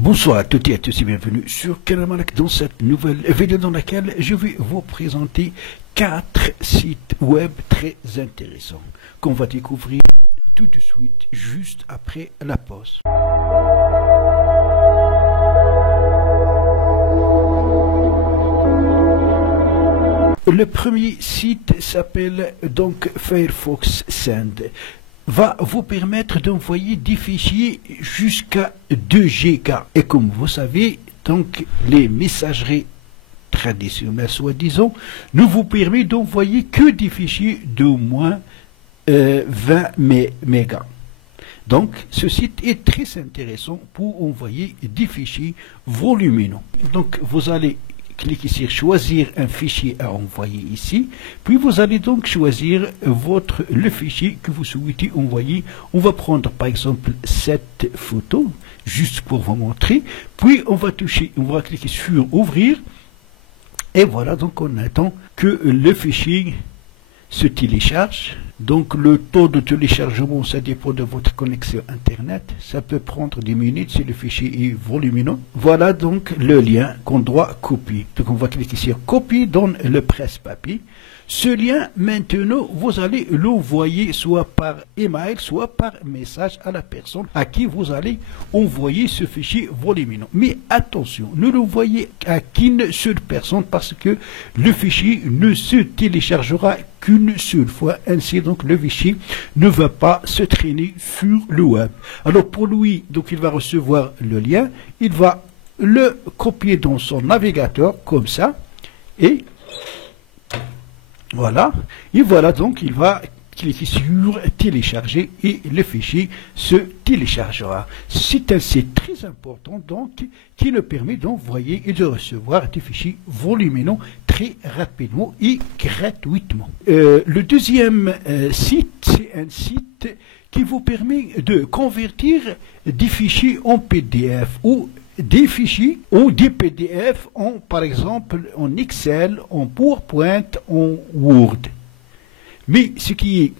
Bonsoir à toutes et à tous et bienvenue sur Canal Malak dans cette nouvelle vidéo dans laquelle je vais vous présenter 4 sites web très intéressants qu'on va découvrir tout de suite juste après la pause. Le premier site s'appelle donc Firefox Send. Va vous permettre d'envoyer des fichiers jusqu'à 2 Giga. Et comme vous savez, donc les messageries traditionnelles, soi-disant, ne vous permet d'envoyer que des fichiers d'au moins 20 mégas. Donc, ce site est très intéressant pour envoyer des fichiers volumineux. Donc, vous allez cliquez sur choisir un fichier à envoyer ici, puis vous allez donc choisir le fichier que vous souhaitez envoyer. On va prendre par exemple cette photo juste pour vous montrer, puis on va cliquer sur ouvrir et voilà, donc on attend que le fichier se télécharge. Donc le taux de téléchargement, ça dépend de votre connexion internet. Ça peut prendre des minutes si le fichier est volumineux. Voilà donc le lien qu'on doit copier. Donc on va cliquer sur copier dans le presse-papier. Ce lien, maintenant, vous allez l'envoyer soit par email, soit par message à la personne à qui vous allez envoyer ce fichier volumineux. Mais attention, ne l'envoyez à qu'une seule personne parce que le fichier ne se téléchargera qu'une seule fois. Ainsi, donc, le fichier ne va pas se traîner sur le web. Alors, pour lui, donc, il va recevoir le lien, il va le copier dans son navigateur, comme ça, et voilà, donc il va cliquer sur télécharger et le fichier se téléchargera. C'est un site très important donc qui nous permet d'envoyer et de recevoir des fichiers volumineux très rapidement et gratuitement. Le deuxième site, c'est un site qui vous permet de convertir des fichiers en PDF ou des fichiers ou des PDF par exemple en Excel, en PowerPoint, en Word. Mais ce qui est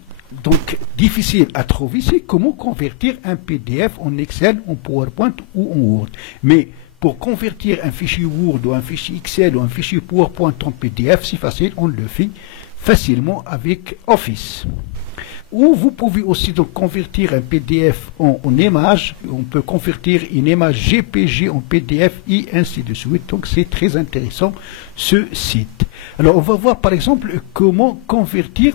donc difficile à trouver, c'est comment convertir un PDF en Excel, en PowerPoint ou en Word. Mais pour convertir un fichier Word ou un fichier Excel ou un fichier PowerPoint en PDF, c'est facile, on le fait facilement avec Office. Ou vous pouvez aussi donc convertir un PDF en image. On peut convertir une image GPG en PDF et ainsi de suite. Donc c'est très intéressant ce site. Alors on va voir par exemple comment convertir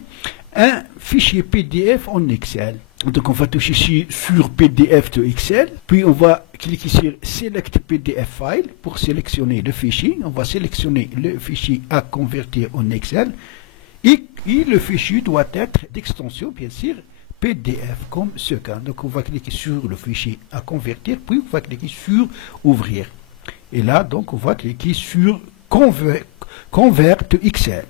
un fichier PDF en Excel. Donc on va toucher sur PDF de Excel, puis on va cliquer sur Select PDF File pour sélectionner le fichier. On va sélectionner le fichier à convertir en Excel. Et le fichier doit être d'extension, bien sûr, PDF, comme ce cas. Donc, on va cliquer sur le fichier à convertir, puis on va cliquer sur Ouvrir. Et là, donc, on va cliquer sur Convert to Excel.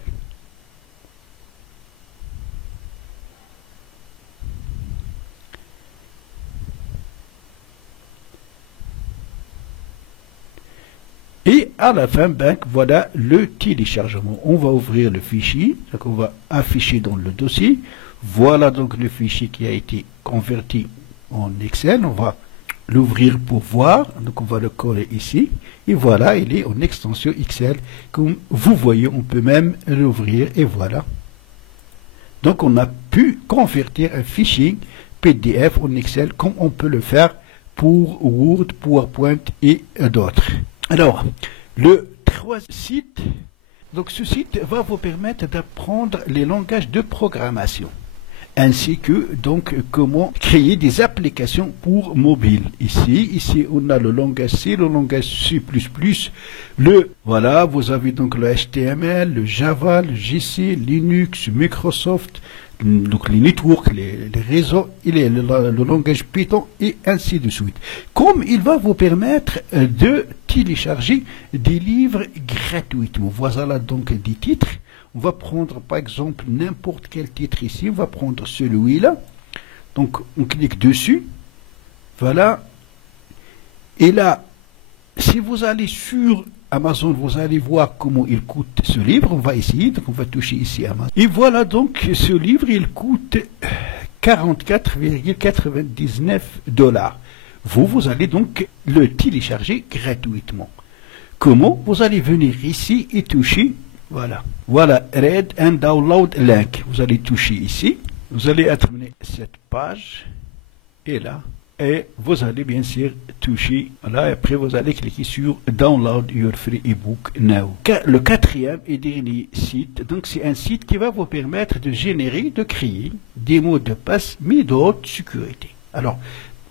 Et à la fin, voilà le téléchargement. On va ouvrir le fichier, donc on va afficher dans le dossier. Voilà donc le fichier qui a été converti en Excel. On va l'ouvrir pour voir. Donc on va le coller ici. Et voilà, il est en extension Excel. Comme vous voyez, on peut même l'ouvrir et voilà. Donc on a pu convertir un fichier PDF en Excel comme on peut le faire pour Word, PowerPoint et d'autres. Alors, le troisième site, donc ce site va vous permettre d'apprendre les langages de programmation, ainsi que donc comment créer des applications pour mobile. Ici on a le langage C, le langage C++, voilà, vous avez donc le HTML, le Java, le GC, Linux, Microsoft, donc les networks, les réseaux, le langage Python et ainsi de suite. Comme il va vous permettre de télécharger des livres gratuitement. Voilà donc des titres. On va prendre par exemple n'importe quel titre ici. On va prendre celui-là. Donc on clique dessus. Voilà. Et là, si vous allez sur Amazon, vous allez voir comment il coûte ce livre. On va essayer, donc on va toucher ici Amazon. Et voilà donc ce livre, il coûte 44,99 $. vous allez donc le télécharger gratuitement. Comment? Vous allez venir ici et toucher, voilà, Read and Download Link. Vous allez toucher ici, vous allez terminer cette page, et là, et vous allez bien sûr toucher là, et après vous allez cliquer sur Download Your Free Ebook Now. Le quatrième et dernier site, donc c'est un site qui va vous permettre de générer, de créer des mots de passe, mais de haute sécurité. Alors,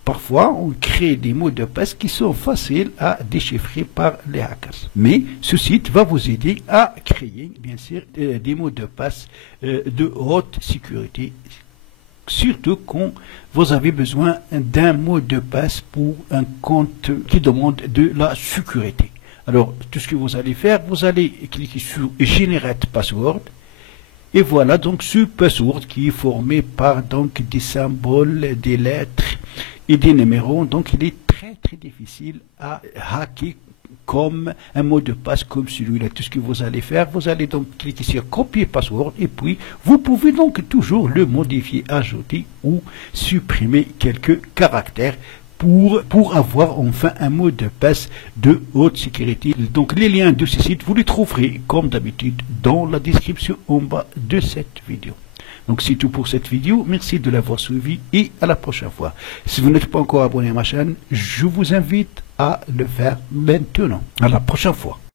parfois, on crée des mots de passe qui sont faciles à déchiffrer par les hackers. Mais ce site va vous aider à créer, bien sûr, des mots de passe de haute sécurité. Surtout quand vous avez besoin d'un mot de passe pour un compte qui demande de la sécurité. Alors, tout ce que vous allez faire, vous allez cliquer sur Generate Password. Et voilà donc ce password qui est formé par donc des symboles, des lettres et des numéros. Donc, il est très difficile à hacker comme un mot de passe comme celui-là. Tout ce que vous allez faire, vous allez donc cliquer sur copier password et puis vous pouvez donc toujours le modifier, ajouter ou supprimer quelques caractères pour avoir enfin un mot de passe de haute sécurité. Donc les liens de ce site, vous les trouverez comme d'habitude dans la description en bas de cette vidéo. Donc c'est tout pour cette vidéo, merci de l'avoir suivi et à la prochaine fois. Si vous n'êtes pas encore abonné à ma chaîne, je vous invite à le faire maintenant. À la prochaine fois.